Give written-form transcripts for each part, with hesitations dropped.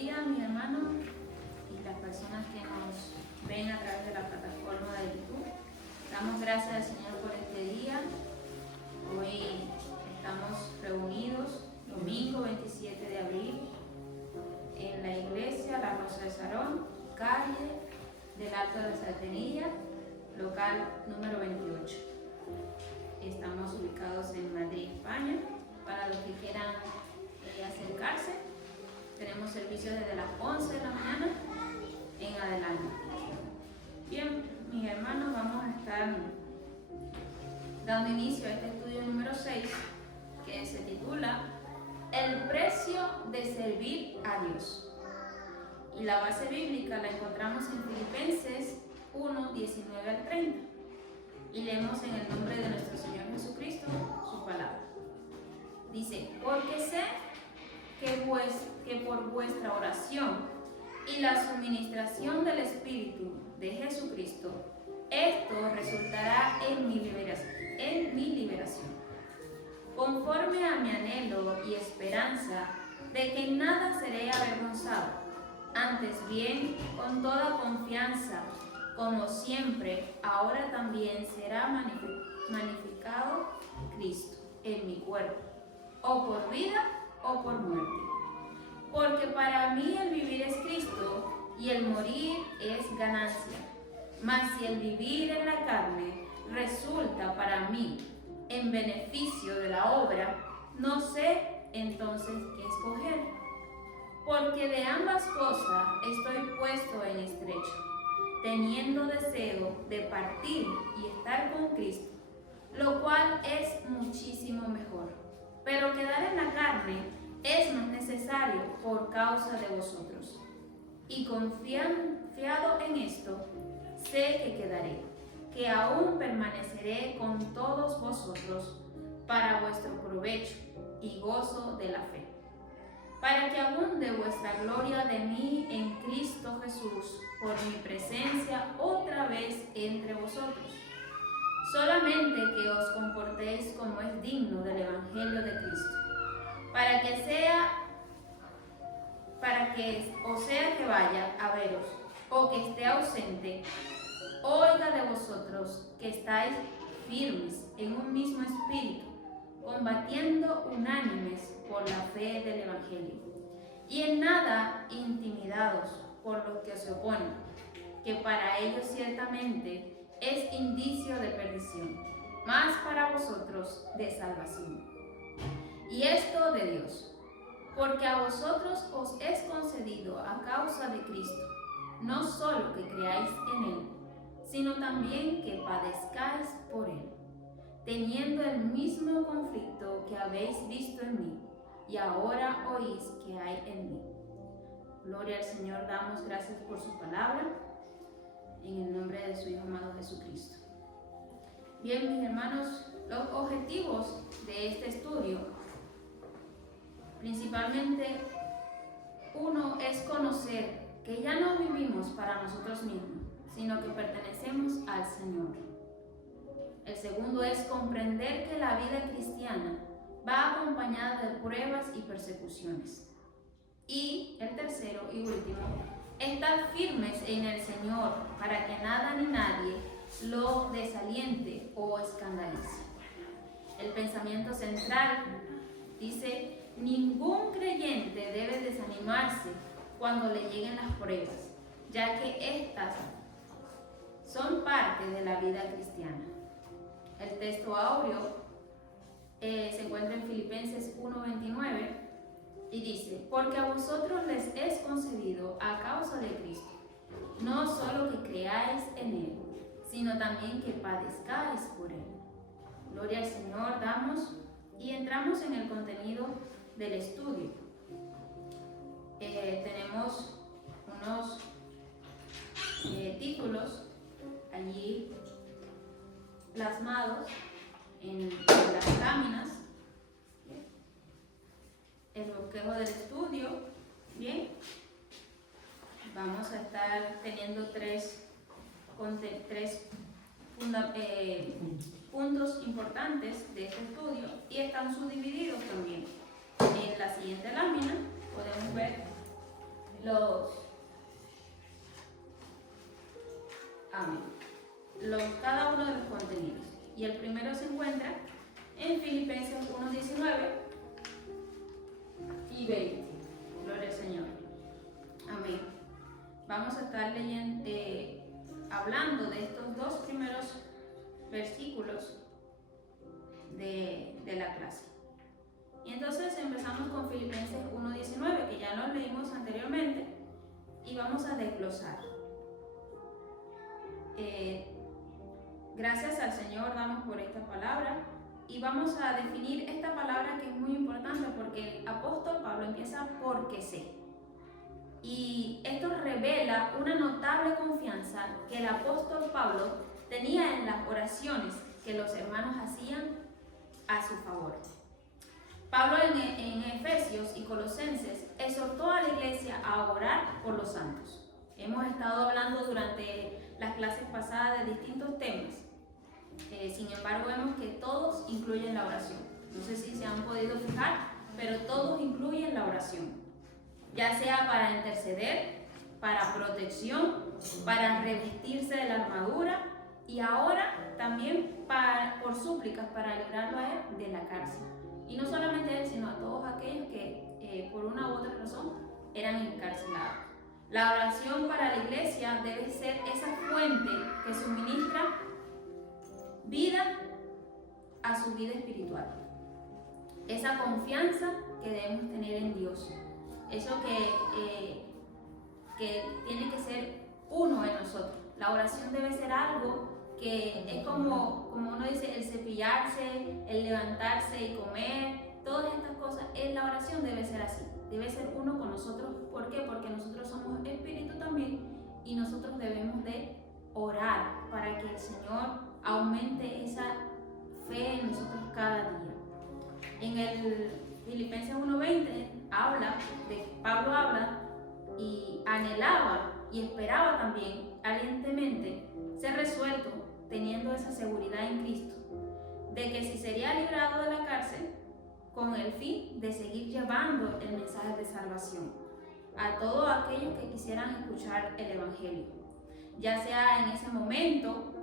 día, mis hermanos y las personas que nos ven a través de la plataforma de YouTube. Damos gracias al Señor por este día. Hoy estamos reunidos, domingo 27 de abril, en la iglesia La Rosa de Sarón, calle del Alto de Saltenilla, local número 28. Estamos ubicados en Madrid, España. Para los que quieran acercarse, tenemos servicio desde las 11 de la mañana en adelante. Bien, mis hermanos, vamos a estar dando inicio a este estudio número 6, que se titula El precio de servir a Dios. Y la base bíblica la encontramos en Filipenses 1, 19 al 30. Y leemos en el nombre de nuestro Señor Jesucristo su palabra. Dice: porque sé que por vuestra oración y la suministración del Espíritu de Jesucristo, esto resultará en mi liberación, conforme a mi anhelo y esperanza de que en nada seré avergonzado, antes bien, con toda confianza, como siempre, ahora también será magnificado Cristo en mi cuerpo, o por vida o por muerte. Porque para mí el vivir es Cristo y el morir es ganancia. Mas si el vivir en la carne resulta para mí en beneficio de la obra, no sé entonces qué escoger. Porque de ambas cosas estoy puesto en estrecho, teniendo deseo de partir y estar con Cristo, lo cual es muchísimo mejor. Pero quedar en la carne es más necesario por causa de vosotros. Y confiado en esto, sé que quedaré, que aún permaneceré con todos vosotros para vuestro provecho y gozo de la fe, para que abunde vuestra gloria de mí en Cristo Jesús por mi presencia otra vez entre vosotros. Solamente que os comportéis como es digno del Evangelio de Cristo, para que o sea que vaya a veros, o que esté ausente, oiga de vosotros que estáis firmes en un mismo espíritu, combatiendo unánimes por la fe del Evangelio, y en nada intimidados por los que se oponen, que para ellos ciertamente es indicio de perdición, mas para vosotros de salvación. Y esto de Dios, porque a vosotros os es concedido a causa de Cristo, no solo que creáis en Él, sino también que padezcáis por Él, teniendo el mismo conflicto que habéis visto en mí, y ahora oís que hay en mí. Gloria al Señor, damos gracias por su palabra, en el nombre de su Hijo amado Jesucristo. Bien, mis hermanos, los objetivos de este estudio, principalmente, uno es conocer que ya no vivimos para nosotros mismos, sino que pertenecemos al Señor. El segundo es comprender que la vida cristiana va acompañada de pruebas y persecuciones. Y el tercero y último, estar firmes en el Señor para que nada ni nadie lo desaliente o escandalice. El pensamiento central dice: ningún creyente debe desanimarse cuando le lleguen las pruebas, ya que estas son parte de la vida cristiana. El texto áureo se encuentra en Filipenses 1:29 y dice: porque a vosotros les es concedido a causa de Cristo, no solo que creáis en Él, sino también que padezcáis por Él. Gloria al Señor damos y entramos en el contenido del estudio. Tenemos unos títulos allí plasmados en las láminas. El bosquejo del estudio. Bien, vamos a estar teniendo tres puntos importantes de este estudio y están subdivididos también. En la siguiente lámina podemos ver cada uno de los contenidos. Y el primero se encuentra en Filipenses 1:19 y 20. Gloria al Señor. Amén. Vamos a estar leyendo, hablando de estos dos primeros versículos de la clase. Y entonces empezamos con Filipenses 1:19, que ya lo leímos anteriormente, y vamos a desglosar. Gracias al Señor damos por esta palabra y vamos a definir esta palabra, que es muy importante porque el apóstol Pablo empieza porque sé. Y esto revela una notable confianza que el apóstol Pablo tenía en las oraciones que los hermanos hacían a su favor. Pablo en Efesios y Colosenses exhortó a la iglesia a orar por los santos. Hemos estado hablando durante las clases pasadas de distintos temas. Sin embargo, vemos que todos incluyen la oración. No sé si se han podido fijar, pero todos incluyen la oración. Ya sea para interceder, para protección, para revestirse de la armadura y ahora también por súplicas para librarlo a él de la cárcel. Y no solamente a él, sino a todos aquellos que por una u otra razón eran encarcelados. La oración para la iglesia debe ser esa fuente que suministra vida a su vida espiritual. Esa confianza que debemos tener en Dios. Eso que tiene que ser uno en nosotros. La oración debe ser algo que es como uno dice, el cepillarse, el levantarse y comer, todas estas cosas. La oración debe ser así, debe ser uno con nosotros. ¿Por qué? Porque nosotros somos espíritu también y nosotros debemos de orar para que el Señor aumente esa fe en nosotros cada día. En el Filipenses 1:20 Pablo habla y anhelaba y esperaba también ardientemente ser resuelto, teniendo esa seguridad en Cristo, de que si sería librado de la cárcel, con el fin de seguir llevando el mensaje de salvación a todos aquellos que quisieran escuchar el Evangelio, ya sea en ese momento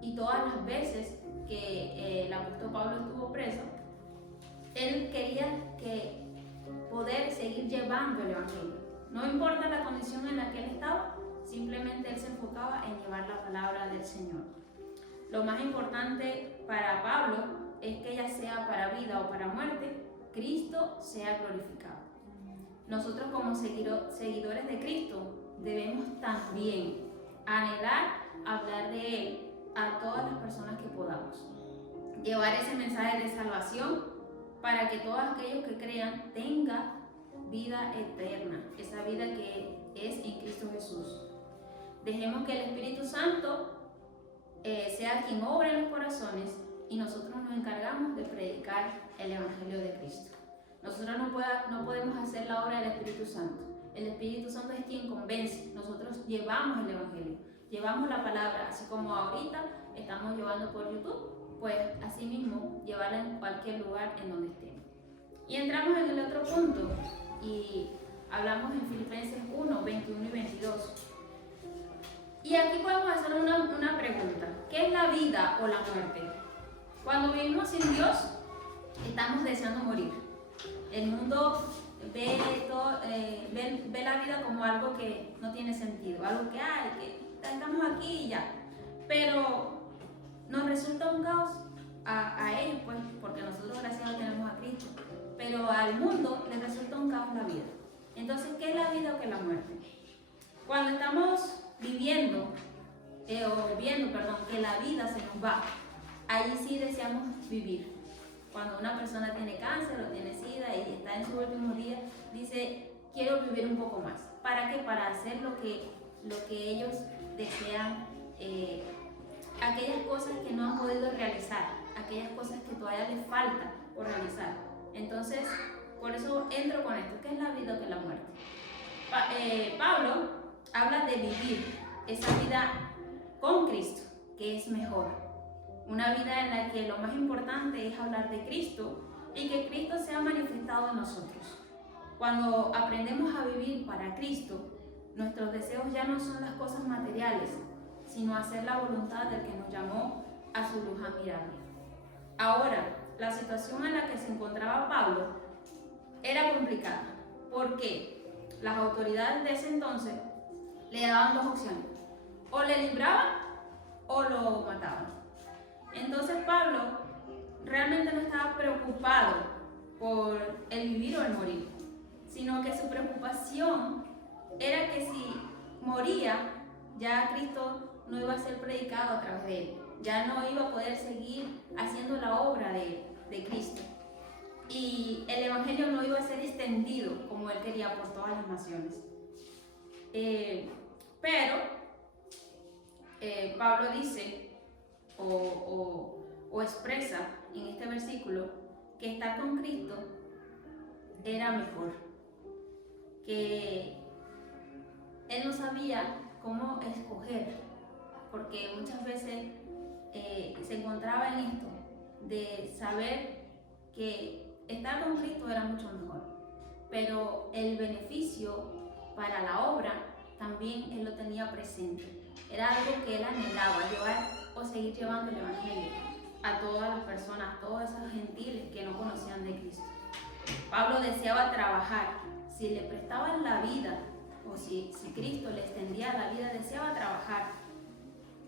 y todas las veces que el apóstol Pablo estuvo preso. Él quería poder seguir llevando el Evangelio. No importa la condición en la que él estaba, simplemente él se enfocaba en llevar la palabra del Señor. Lo más importante para Pablo es que ya sea para vida o para muerte, Cristo sea glorificado. Nosotros como seguidores de Cristo debemos también anhelar hablar de Él a todas las personas que podamos. Llevar ese mensaje de salvación para que todos aquellos que crean tengan vida eterna, esa vida que es en Cristo Jesús. Dejemos que el Espíritu Santo sea quien obra en los corazones y nosotros nos encargamos de predicar el Evangelio de Cristo. Nosotros no podemos hacer la obra del Espíritu Santo. El Espíritu Santo es quien convence. Nosotros llevamos el Evangelio, llevamos la palabra, así como ahorita estamos llevando por YouTube, pues así mismo llevarla en cualquier lugar en donde estemos. Y entramos en el otro punto y hablamos en Filipenses 1:21 y 22. Y aquí podemos hacer una pregunta. ¿Qué es la vida o la muerte? Cuando vivimos sin Dios, estamos deseando morir. El mundo ve la vida como algo que no tiene sentido, algo que estamos aquí y ya. Pero nos resulta un caos a ellos, pues, porque nosotros gracias a Dios tenemos a Cristo. Pero al mundo les resulta un caos la vida. Entonces, ¿qué es la vida o qué es la muerte? Cuando estamos viendo que la vida se nos va, ahí sí deseamos vivir. Cuando una persona tiene cáncer o tiene SIDA y está en su último día, dice, quiero vivir un poco más. ¿Para qué? Para hacer lo que ellos desean, aquellas cosas que no han podido realizar, aquellas cosas que todavía les falta por realizar. Entonces, por eso entro con esto. ¿Qué es la vida o qué es la muerte? Pablo habla de vivir esa vida con Cristo, que es mejor. Una vida en la que lo más importante es hablar de Cristo y que Cristo sea manifestado en nosotros. Cuando aprendemos a vivir para Cristo, nuestros deseos ya no son las cosas materiales, sino hacer la voluntad del que nos llamó a su luz admirable. Ahora, la situación en la que se encontraba Pablo era complicada. ¿Por qué? Las autoridades de ese entonces le daban dos opciones: o le libraban o lo mataban. Entonces Pablo realmente no estaba preocupado por el vivir o el morir, sino que su preocupación era que si moría, ya Cristo no iba a ser predicado a través de él, ya no iba a poder seguir haciendo la obra de Cristo, y el evangelio no iba a ser extendido como él quería por todas las naciones. Pero Pablo dice o expresa en este versículo que estar con Cristo era mejor, que él no sabía cómo escoger, porque muchas veces se encontraba en esto de saber que estar con Cristo era mucho mejor, pero el beneficio para la obra también él lo tenía presente. Era algo que él anhelaba, llevar o seguir llevando el evangelio a todas las personas, a todos esos gentiles que no conocían de Cristo. Pablo deseaba trabajar. Si le prestaban la vida, o si Cristo le extendía la vida, deseaba trabajar,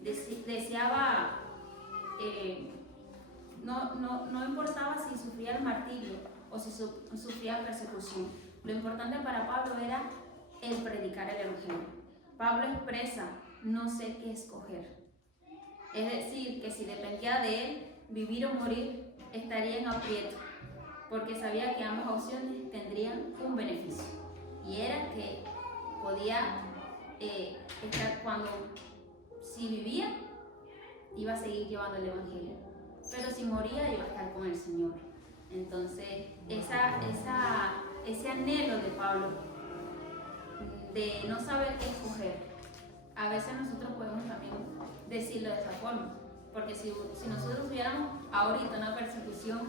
deseaba, no importaba si sufría el martirio o si sufría persecución. Lo importante para Pablo era el predicar el evangelio. Pablo expresa: no sé qué escoger. Es decir, que si dependía de él, vivir o morir, estaría en aprieto, porque sabía que ambas opciones tendrían un beneficio, y era que podía estar si vivía, iba a seguir llevando el evangelio, pero si moría, iba a estar con el Señor. Entonces, ese anhelo de Pablo de no saber qué escoger, a veces nosotros podemos también decirlo de esa forma, porque si nosotros tuviéramos ahorita una persecución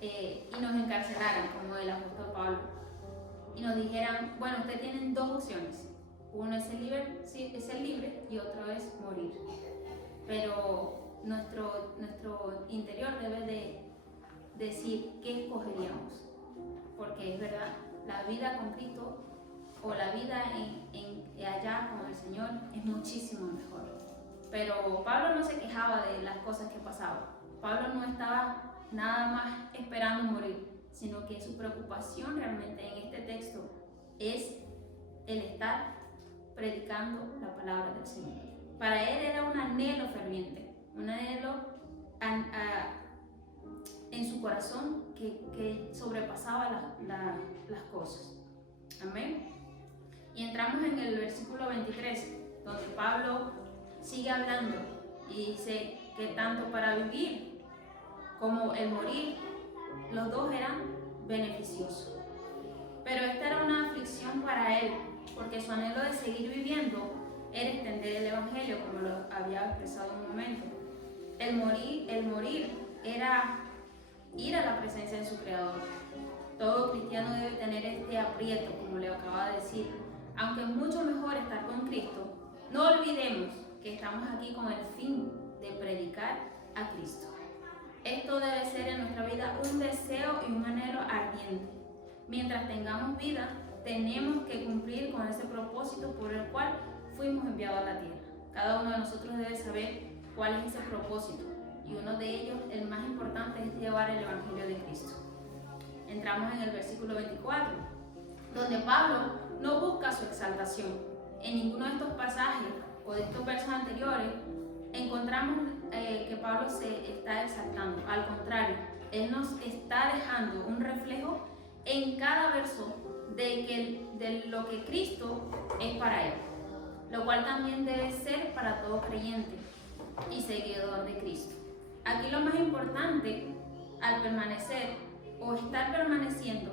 y nos encarcelaran, como el apóstol Pablo, y nos dijeran: bueno, ustedes tienen dos opciones, uno es ser libre y otro es morir, pero nuestro interior debe de decir qué escogeríamos, porque es verdad, la vida con Cristo o la vida allá con el Señor es muchísimo mejor. Pero Pablo no se quejaba de las cosas que pasaban. Pablo no estaba nada más esperando morir, sino que su preocupación realmente en este texto es el estar predicando la palabra del Señor. Para él era un anhelo ferviente, un anhelo en su corazón que sobrepasaba las cosas. Amén. Y entramos en el versículo 23, donde Pablo sigue hablando y dice que tanto para vivir como el morir, los dos eran beneficiosos. Pero esta era una aflicción para él, porque su anhelo de seguir viviendo era extender el evangelio, como lo había expresado en un momento. El morir era ir a la presencia de su Creador. Todo cristiano debe tener este aprieto, como le acaba de decir. Aunque es mucho mejor estar con Cristo, no olvidemos que estamos aquí con el fin de predicar a Cristo. Esto debe ser en nuestra vida un deseo y un anhelo ardiente. Mientras tengamos vida, tenemos que cumplir con ese propósito por el cual fuimos enviados a la tierra. Cada uno de nosotros debe saber cuál es ese propósito, y uno de ellos, el más importante, es llevar el evangelio de Cristo. Entramos en el versículo 24, donde Pablo no busca su exaltación. En ninguno de estos pasajes o de estos versos anteriores encontramos que Pablo se está exaltando. Al contrario, él nos está dejando un reflejo en cada verso de lo que Cristo es para él, lo cual también debe ser para todo creyente y seguidor de Cristo. Aquí lo más importante al permanecer o estar permaneciendo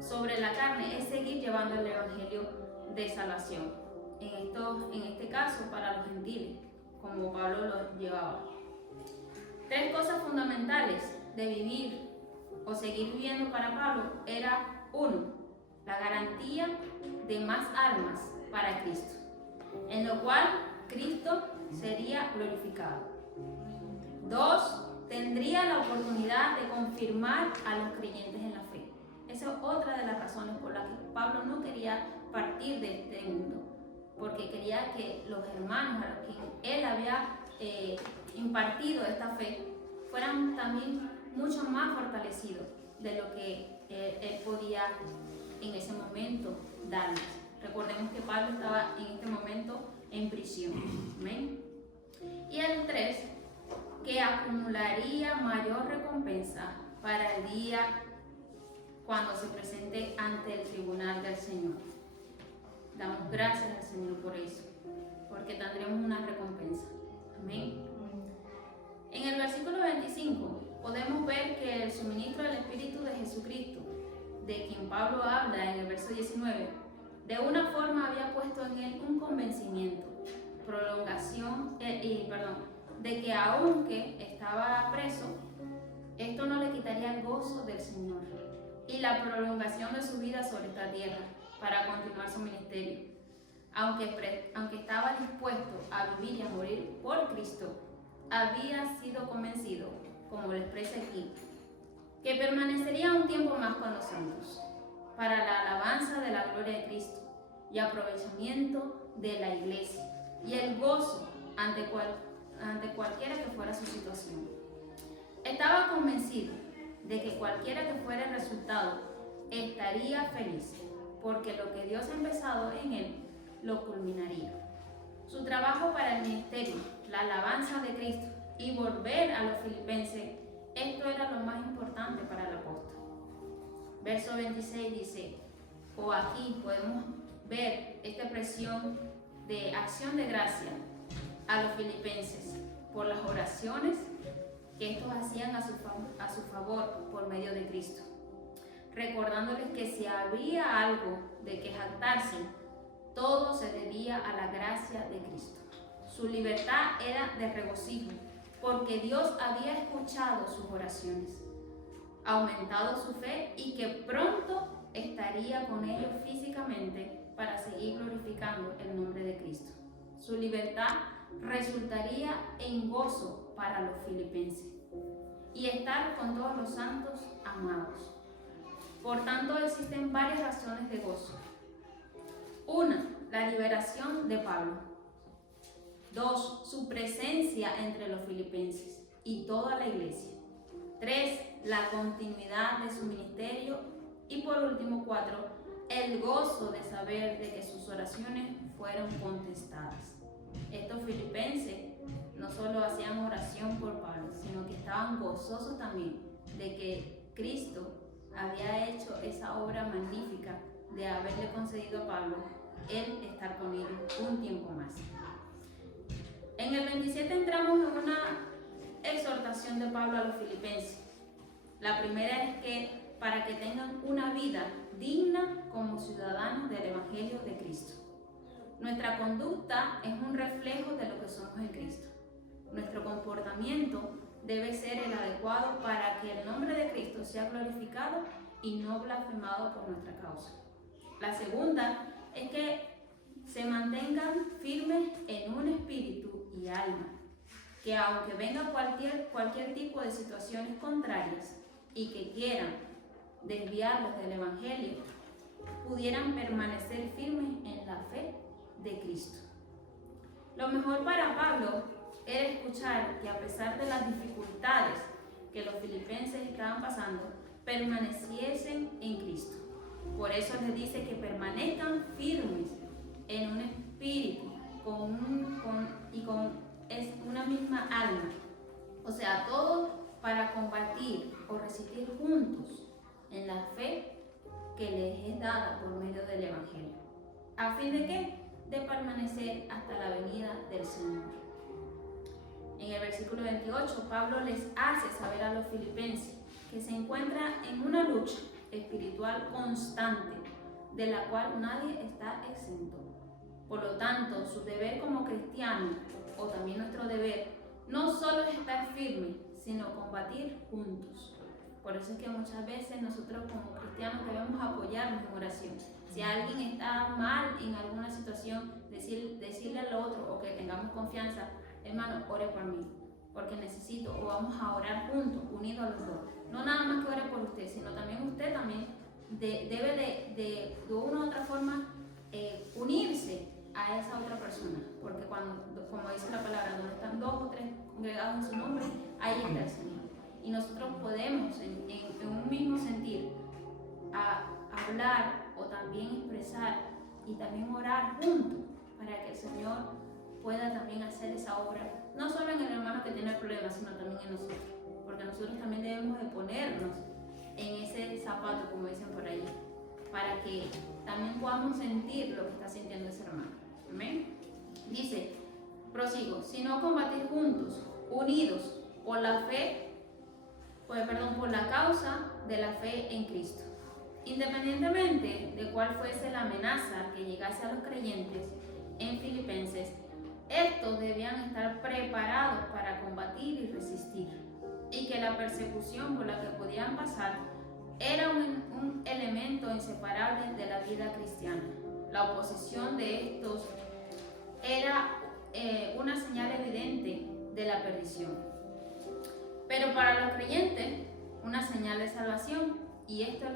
sobre la carne es seguir llevando el evangelio de salvación, en este caso para los gentiles, como Pablo lo llevaba. Tres cosas fundamentales de vivir o seguir viviendo para Pablo era: uno, garantía de más almas para Cristo, en lo cual Cristo sería glorificado. 2. Tendría la oportunidad de confirmar a los creyentes en la fe. Esa es otra de las razones por las que Pablo no quería partir de este mundo, porque quería que los hermanos a los que él había impartido esta fe fueran también mucho más fortalecidos de lo que él podía en ese momento darles. Recordemos que Pablo estaba en este momento en prisión. ¿Amén? Y el 3, que acumularía mayor recompensa para el día cuando se presente ante el tribunal del Señor. Damos gracias al Señor por eso, porque tendremos una recompensa. Amén. En el versículo 25 podemos ver que el suministro del Espíritu de Jesucristo, de quien Pablo habla en el verso 19, de una forma había puesto en él un convencimiento, de que aunque estaba preso, esto no le quitaría el gozo del Señor y la prolongación de su vida sobre esta tierra para continuar su ministerio. Aunque estaba dispuesto a vivir y a morir por Cristo, había sido convencido, como lo expresa aquí, que permanecería un tiempo más con los santos, para la alabanza de la gloria de Cristo y aprovechamiento de la iglesia y el gozo ante cualquiera que fuera su situación. Estaba convencido de que cualquiera que fuera el resultado estaría feliz, porque lo que Dios ha empezado en él lo culminaría. Su trabajo para el ministerio, la alabanza de Cristo y volver a los filipenses, esto era lo más importante para el apóstol. Verso 26 dice, o aquí podemos ver esta expresión de acción de gracia a los filipenses por las oraciones que estos hacían a su favor por medio de Cristo, recordándoles que si había algo de que jactarse, todo se debía a la gracia de Cristo. Su libertad era de regocijo, porque Dios había escuchado sus oraciones, aumentado su fe y que pronto estaría con ellos físicamente para seguir glorificando el nombre de Cristo. Su libertad resultaría en gozo para los filipenses y estar con todos los santos amados. Por tanto, existen varias razones de gozo. 1. La liberación de Pablo. 2. Su presencia entre los filipenses y toda la iglesia. 3. La continuidad de su ministerio. Y por último, 4. El gozo de saber de que sus oraciones fueron contestadas. Estos filipenses no solo hacían oración por Pablo, sino que estaban gozosos también de que Cristo había hecho esa obra magnífica de haberle concedido a Pablo el estar con ellos un tiempo más. En el 27 entramos en una exhortación de Pablo a los filipenses. La primera es que para que tengan una vida digna como ciudadanos del Evangelio de Cristo. Nuestra conducta es un reflejo de lo que somos en Cristo. Nuestro comportamiento debe ser el adecuado para que el nombre de Cristo sea glorificado y no blasfemado por nuestra causa. La segunda es que se mantengan firmes en un espíritu y alma, que aunque venga cualquier tipo de situaciones contrarias y que quieran desviarlos del Evangelio, pudieran permanecer firmes en la fe de Cristo. Lo mejor para Pablo era escuchar que a pesar de las dificultades que los filipenses estaban pasando, permaneciesen en Cristo. Por eso les dice que permanezcan firmes en un espíritu es una misma alma. O sea, todos para combatir o resistir juntos en la fe que les es dada por medio del Evangelio. ¿A fin de qué? De permanecer hasta la venida del Señor. En el versículo 28, Pablo les hace saber a los filipenses que se encuentra en una lucha espiritual constante, de la cual nadie está exento. Por lo tanto, su deber como cristiano, o también nuestro deber, no solo es estar firme, sino combatir juntos. Por eso es que muchas veces nosotros como cristianos debemos apoyarnos en oración. si alguien está mal en alguna situación, decirle al otro, o que tengamos confianza, hermano, ore por mí, porque necesito, o vamos a orar juntos, unidos los dos. No nada más que ore por usted, sino también usted debe de una u otra forma unirse a esa otra persona, porque como dice la palabra, donde están 2 o 3 congregados en su nombre, ahí está el Señor. Y nosotros podemos en un mismo sentir hablar o también expresar y también orar juntos para que el Señor pueda también hacer esa obra, no solo en el hermano que tiene el problema, sino también en nosotros, porque nosotros también debemos de ponernos en ese zapato, como dicen por ahí, para que también podamos sentir lo que está sintiendo ese hermano. Amén. Dice, prosigo, si no combatir juntos, unidos por la fe, por la causa de la fe en Cristo. Independientemente de cuál fuese la amenaza que llegase a los creyentes en Filipenses, estos debían estar preparados para combatir y resistir, y que la persecución por la que podían pasar era un elemento inseparable de la vida cristiana. La oposición de estos era una señal evidente de la perdición, pero para los creyentes una señal de salvación, y esto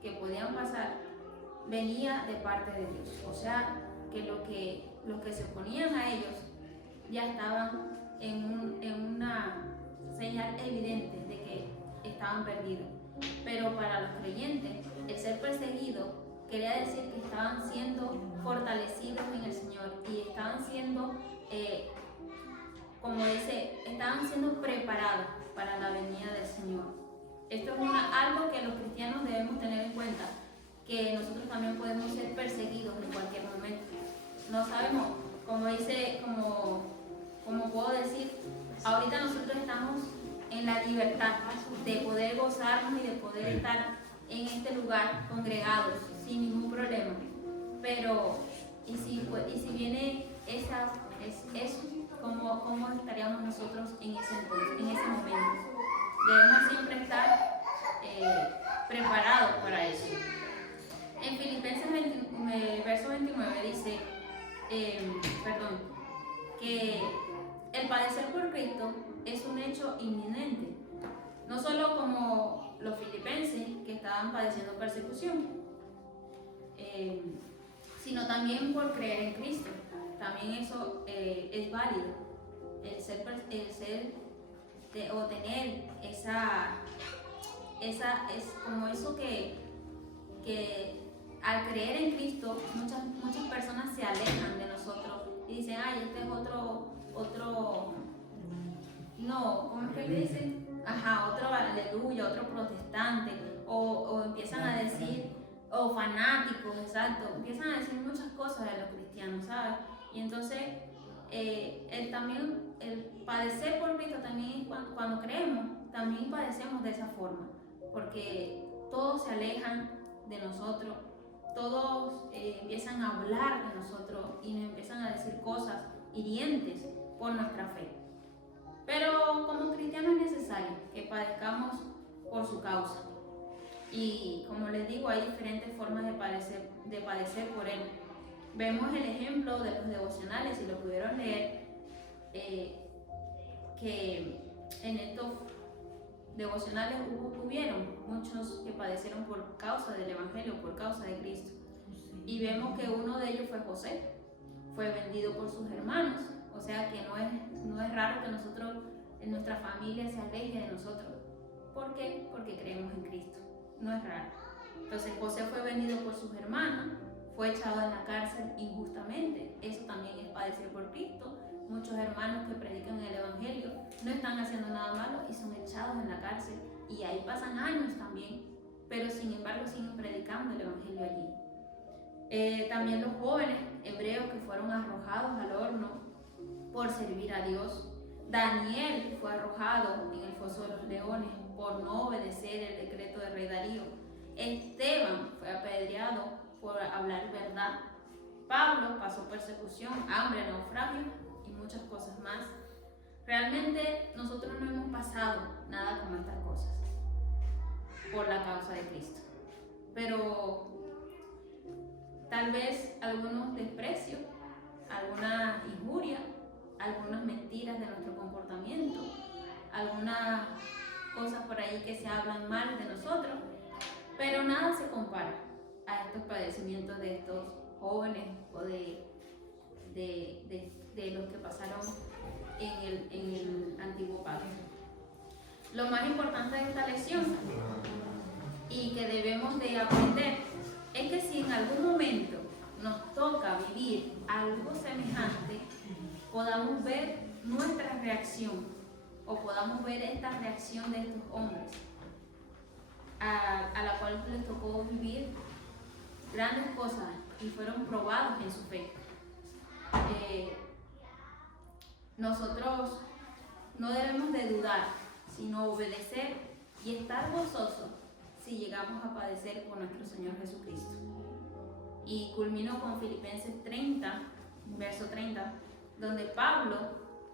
que podían pasar venía de parte de Dios. O sea, que los que se oponían a ellos ya estaban en una señal evidente de que estaban perdidos. Pero para los creyentes, el ser perseguido quería decir que estaban siendo fortalecidos en el Señor y estaban siendo, como dice, estaban siendo preparados para la venida del Señor. Esto es algo que los cristianos debemos tener en cuenta, que nosotros también podemos ser perseguidos en cualquier momento. No sabemos, como puedo decir, ahorita nosotros estamos en la libertad de poder gozarnos y de poder estar en este lugar congregados sin ningún problema. Pero, ¿y si viene eso? ¿Cómo estaríamos nosotros en ese momento? Debemos siempre estar preparados para eso. En Filipenses verso 29 dice, que el padecer por Cristo es un hecho inminente, no solo como los filipenses que estaban padeciendo persecución, sino también por creer en Cristo. También eso es válido, o tener es como eso que al creer en Cristo muchas personas se alejan de nosotros y dicen, ay, este es otro, no, ¿cómo es que le dicen? Otro aleluya, otro protestante, o empiezan a decir, o fanáticos, exacto, empiezan a decir muchas cosas de los cristianos, ¿sabes? Y entonces el padecer por Cristo también, cuando creemos, también padecemos de esa forma, porque todos se alejan de nosotros, todos empiezan a hablar de nosotros y nos empiezan a decir cosas hirientes por nuestra fe. Pero como cristianos es necesario que padezcamos por su causa. Y como les digo, hay diferentes formas de padecer por él. Vemos el ejemplo de los devocionales, si lo pudieron leer, que en estos devocionales hubieron muchos que padecieron por causa del Evangelio, por causa de Cristo. Y vemos que uno de ellos fue José, fue vendido por sus hermanos. O sea que no es raro que nosotros, en nuestra familia, se aleje de nosotros. ¿Por qué? Porque creemos en Cristo. No es raro. Entonces José fue vendido por sus hermanos, fue echado en la cárcel injustamente. Eso también es padecer por Cristo. Muchos hermanos que predican el Evangelio no están haciendo nada malo y son echados en la cárcel. Y ahí pasan años también, pero sin embargo siguen predicando el Evangelio allí. También los jóvenes hebreos que fueron arrojados al horno por servir a Dios. Daniel fue arrojado en el foso de los leones por no obedecer el decreto del rey Darío. Esteban fue apedreado por hablar verdad. Pablo pasó persecución, hambre, naufragio y muchas cosas más. Realmente nosotros no hemos pasado nada como estas cosas por la causa de Cristo. Pero tal vez algunos desprecios, alguna injuria, algunas mentiras de nuestro comportamiento, algunas cosas por ahí que se hablan mal de nosotros, pero nada se compara a estos padecimientos de estos jóvenes o de los que pasaron en el antiguo pacto. Lo más importante de esta lección y que debemos de aprender es que si en algún momento nos toca vivir algo semejante, podamos ver nuestra reacción o podamos ver esta reacción de estos hombres a la cual les tocó vivir grandes cosas y fueron probados en su fe. Nosotros no debemos de dudar, sino obedecer y estar gozosos si llegamos a padecer por nuestro Señor Jesucristo. Y culmino con Filipenses 30, verso 30, donde Pablo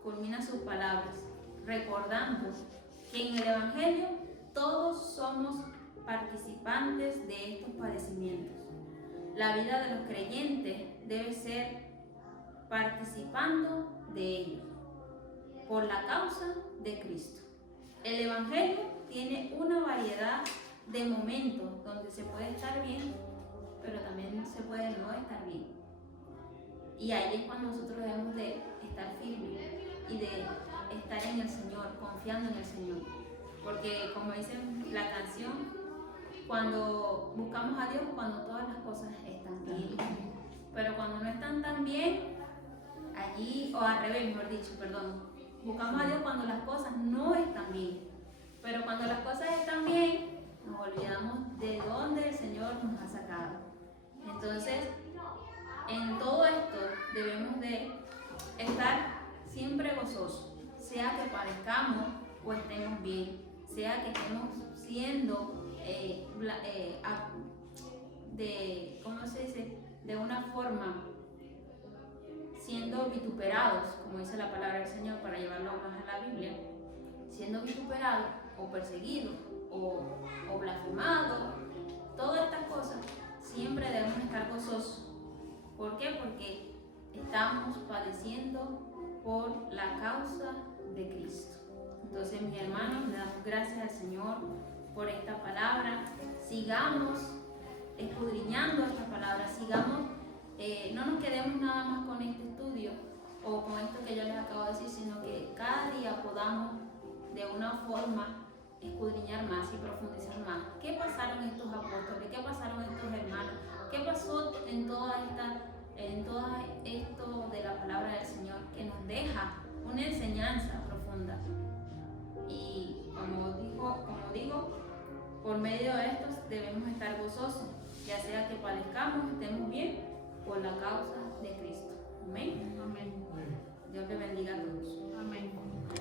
culmina sus palabras recordando que en el Evangelio todos somos participantes de estos padecimientos. La vida de los creyentes debe ser participando de ellos por la causa de Cristo. El Evangelio tiene una variedad de momentos donde se puede estar bien, pero también se puede no estar bien. Y ahí es cuando nosotros debemos de estar firmes y de estar en el Señor, confiando en el Señor. Porque como dice la canción, cuando buscamos a Dios, cuando todas las cosas están bien. Pero cuando no están tan bien, allí, o al revés, mejor dicho, perdón, buscamos a Dios cuando las cosas no están bien. Pero cuando las cosas están bien, nos olvidamos de dónde el Señor nos ha sacado. Entonces, en todo esto debemos de estar siempre gozosos, sea que parezcamos o estemos bien, sea que estemos siendo ¿cómo se dice? De una forma siendo vituperados, como dice la palabra del Señor para llevarlo más a la Biblia, siendo vituperados o perseguidos o blasfemados, todas estas cosas, siempre debemos estar gozosos. ¿Por qué? Porque estamos padeciendo por la causa de Cristo. Entonces, mis hermanos, le damos gracias al Señor por esta palabra. Sigamos escudriñando esta palabra, sigamos, no nos quedemos nada más con este estudio o con esto que yo les acabo de decir, sino que cada día podamos de una forma escudriñar más y profundizar más. ¿Qué pasaron estos apóstoles? ¿Qué pasaron estos hermanos? ¿Qué pasó en todo esto de la palabra del Señor que nos deja una enseñanza profunda? Y como digo, por medio de estos debemos estar gozosos, ya sea que padezcamos, estemos bien, por la causa de Cristo. Amén. Amén. Dios le bendiga a todos.